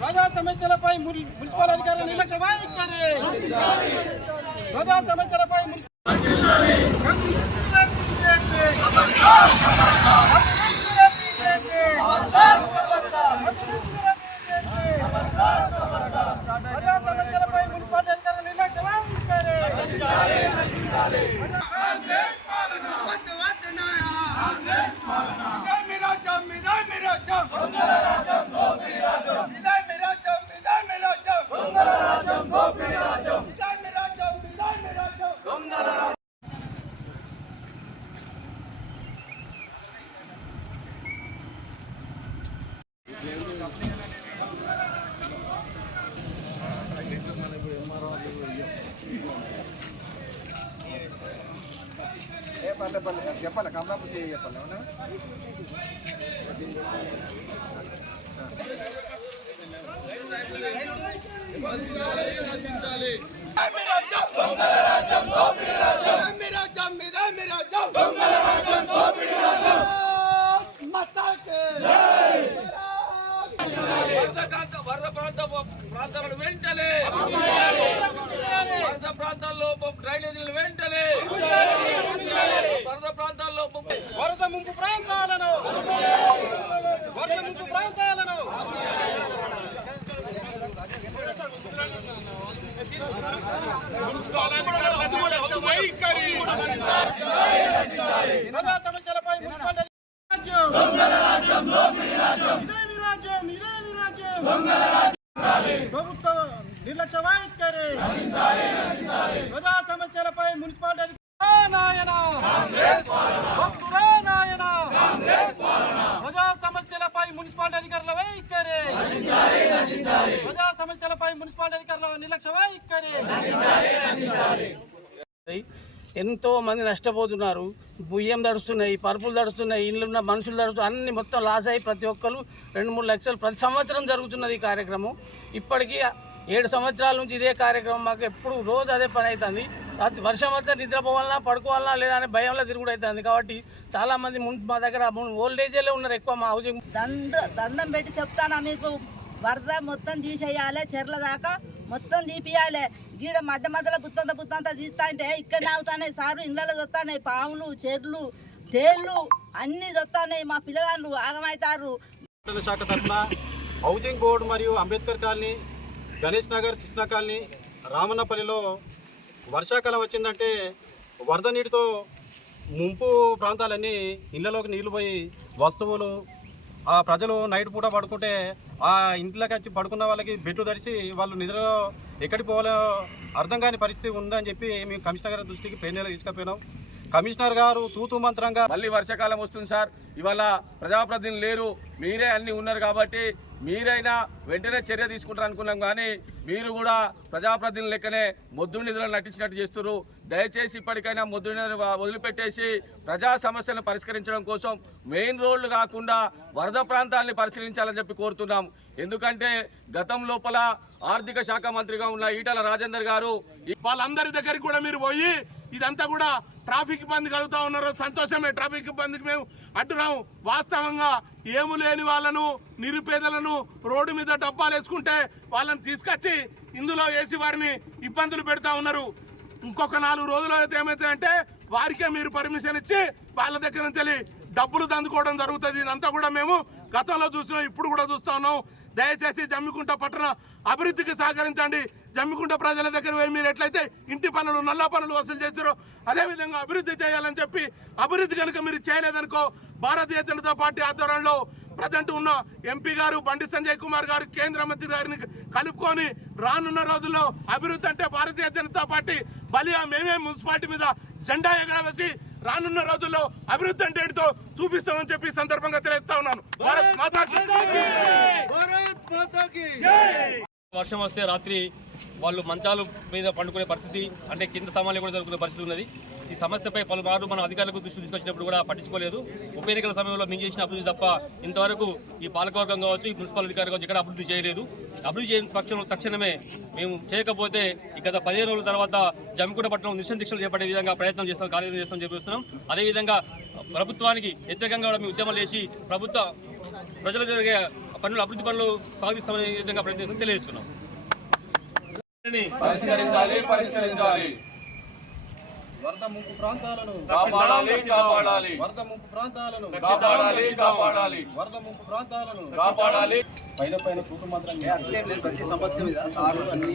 ప్రజా సమస్యలపై మున్సిపల్ అధికారులు నిర్లక్ష్య వైఖరి ప్రజా సమస్యలపై ఏ పర్లే పర్లే చెప్పాలి? కమలాపతి చెప్పాలి? అవునా మతాకే వరద ప్రాంత వరద ప్రాంత ప్రాంతాలను వెంటనే వరద ప్రాంతాల్లో డ్రైనేజీలు వెంటనే వరద ప్రాంతాల్లో వరద ముంపు ప్రాంతాలను వరద ముంపు ప్రాంతాలను ప్రజా సమస్యలపై మున్సిపల్ రాజ్యం ఇదే మీ రాజ్యం ఇదే మీ రాజ్యం ప్రభుత్వ నిర్లక్ష్య వైఖరి ప్రజా సమస్యలపై మున్సిపాలిటీ నాయన భక్తురా నాయన ప్రజా సమస్యలపై మున్సిపాలిటీ అధికారుల వైఖరి ప్రజా సమస్యలపై మున్సిపాలిటీ అధికారుల నిర్లక్ష్య వైఖరి ఎంతోమంది నష్టపోతున్నారు. బియ్యం దడుస్తున్నాయి పరుపులు దడుస్తున్నాయి ఇళ్ళున్న మనుషులు దడుస్తున్నాయి అన్ని మొత్తం లాస్ అయ్యి ప్రతి ఒక్కరు రెండు మూడు లక్షలు ప్రతి సంవత్సరం జరుగుతున్నది ఈ కార్యక్రమం. ఇప్పటికీ ఏడు సంవత్సరాల నుంచి ఇదే కార్యక్రమం మాకు ఎప్పుడు రోజు అదే పని అవుతుంది అది వర్షం వస్తే నిద్రపోవాలన్నా పడుకోవాలన్నా లేదా అనే భయంలో తిరుగుడు అవుతుంది కాబట్టి చాలామంది మున్- మా దగ్గర ఓల్డేజీలో ఉన్నారు ఎక్కువ మా హౌసింగ్. దండ దండం పెట్టి చెప్తానా మీకు? వరద మొత్తం తీసేయాలి చెర్ల దాకా. మొత్తం తీపియాలి. గీడ మధ్య మధ్యలో గుత్తంత గుత్తంత తీస్తా అంటే ఇక్కడ అవుతాయి సారు ఇళ్ళలో వస్తాయి పాములు చెర్లు తేళ్ళు అన్నీ వస్తాయి మా పిల్లగాళ్ళు ఆగమవుతారు శాఖ తరఫున హౌసింగ్ బోర్డు మరియు అంబేద్కర్ కాలనీ గణేష్ నగర్ కృష్ణ కాలనీ రామన్నపల్లిలో వర్షాకాలం వచ్చిందంటే వరద నీటితో ముంపు ప్రాంతాలన్నీ ఇళ్ళలోకి నీళ్ళు పోయి వస్తువులు ఆ ప్రజలు నైట్ పూట పడుకుంటే ఆ ఇంట్లోకి వచ్చి పడుకున్న వాళ్ళకి బెడ్లు తడిసి వాళ్ళు నిద్రలో ఎక్కడికి పోవాలో అర్థం కాని పరిస్థితి ఉందని చెప్పి మేము కమిషనర్ గారి దృష్టికి పేరు తీసుకుపోయినాం. కమిషనర్ గారు తూతు మంత్రంగా మళ్ళీ వర్షాకాలం వస్తుంది సార్. ఇవాళ ప్రజాప్రతినిధులు లేరు. మీరే అన్నీ ఉన్నారు కాబట్టి మీరైనా వెంటనే చర్య తీసుకుంటారు అనుకున్నాం కానీ మీరు కూడా ప్రజాప్రతినిధుల లెక్కనే మొద్దు నిధులను నటించినట్టు చేస్తున్నారు. దయచేసి ఇప్పటికైనా మొద్దు వదిలిపెట్టేసి ప్రజా సమస్యలను పరిష్కరించడం కోసం మెయిన్ రోడ్లు కాకుండా వరద ప్రాంతాలని పరిశీలించాలని చెప్పి కోరుతున్నాం. ఎందుకంటే గతం లోపల ఆర్థిక శాఖ మంత్రిగా ఉన్న ఈటల రాజేందర్ గారు ఈ వాళ్ళందరి దగ్గరికి కూడా మీరు పోయి ఇదంతా కూడా ట్రాఫిక్ ఇబ్బంది కలుగుతా ఉన్నారు సంతోషమే. ట్రాఫిక్ ఇబ్బందికి మేము అడ్డురాము. వాస్తవంగా ఏము లేని వాళ్ళను నిరుపేదలను రోడ్డు మీద డబ్బాలు వేసుకుంటే వాళ్ళని తీసుకొచ్చి ఇందులో వేసి వారిని ఇబ్బందులు పెడతా ఉన్నారు. ఇంకొక నాలుగు రోజులు అయితే ఏమైతే అంటే వారికే మీరు పర్మిషన్ ఇచ్చి వాళ్ళ దగ్గర నుంచి వెళ్ళి డబ్బులు దందుకోవడం జరుగుతుంది. ఇదంతా కూడా మేము గతంలో చూసినాం ఇప్పుడు కూడా చూస్తా ఉన్నాం. దయచేసి జమ్మికుంట పట్టణ అభివృద్ధికి సహకరించండి. జమ్మికుంట ప్రజల దగ్గర పోయి మీరు ఎట్లయితే ఇంటి పనులు నల్ల పనులు వసూలు చేస్తారో అదేవిధంగా అభివృద్ధి చేయాలని చెప్పి అభివృద్ధి కనుక మీరు చేయలేదనుకో భారతీయ జనతా పార్టీ ఆధ్వర్యంలో ప్రజెంట్ ఉన్న ఎంపీ గారు బండి సంజయ్ కుమార్ గారు కేంద్ర మంత్రి గారిని కలుపుకొని రానున్న రోజుల్లో అభివృద్ధి అంటే భారతీయ జనతా పార్టీ బలియా మేమే మున్సిపాలిటీ మీద జెండా ఎగరవేసి రానున్న రోజుల్లో అభివృద్ధి అంటే ఏంటో చూపిస్తామని చెప్పి సందర్భంగా తెలియజేస్తా ఉన్నాను. భారత్ మాతా వర్షం వస్తే రాత్రి వాళ్ళు మంచాలు మీద పండుకునే పరిస్థితి అంటే కింద సామాన్లు కూడా దొరుకునే పరిస్థితి ఉన్నది. ఈ సమస్యపై పలుమార్లు మన అధికారులకు దృష్టి తీసుకొచ్చినప్పుడు కూడా పట్టించుకోలేదు. ఉప ఎన్నికల సమయంలో మేము చేసిన అభివృద్ధి తప్ప ఇంతవరకు ఈ పాలకవర్గం కావచ్చు ఈ మున్సిపల్ అధికారి కావచ్చు ఇక్కడ అభివృద్ధి చేయలేదు. అభివృద్ధి చేయని పక్షంలో తక్షణమే మేము చేయకపోతే ఈ గత పదిహేను రోజుల తర్వాత జమ్మికుంట పట్టణం నిశ్చయ దీక్షలు చేపట్టే విధంగా ప్రయత్నం చేస్తాం కార్యక్రమం చేస్తాం చెప్పిస్తున్నాం అదేవిధంగా ప్రభుత్వానికి వ్యతిరేకంగా కూడా మేము ఉద్యమాలు చేసి ప్రభుత్వ ప్రజలు జరిగే పనులు అభివృద్ధి పనులు సాగిస్తామనే విధంగా ప్రయత్నం తెలియజేస్తున్నాం. పరిష్కరించాలి పరిష్కరించాలి. వరద ముంపు ప్రాంతాలను కాపాడాలి కాపాడాలి వరద ముంపు ప్రాంతాలను కాపాడాలి కాపాడాలి వరద ముంపు ప్రాంతాలను కాపాడాలి. పైన పైన కూటు మాత్రం అట్లే ప్రతి సమస్య మీద సారు అన్ని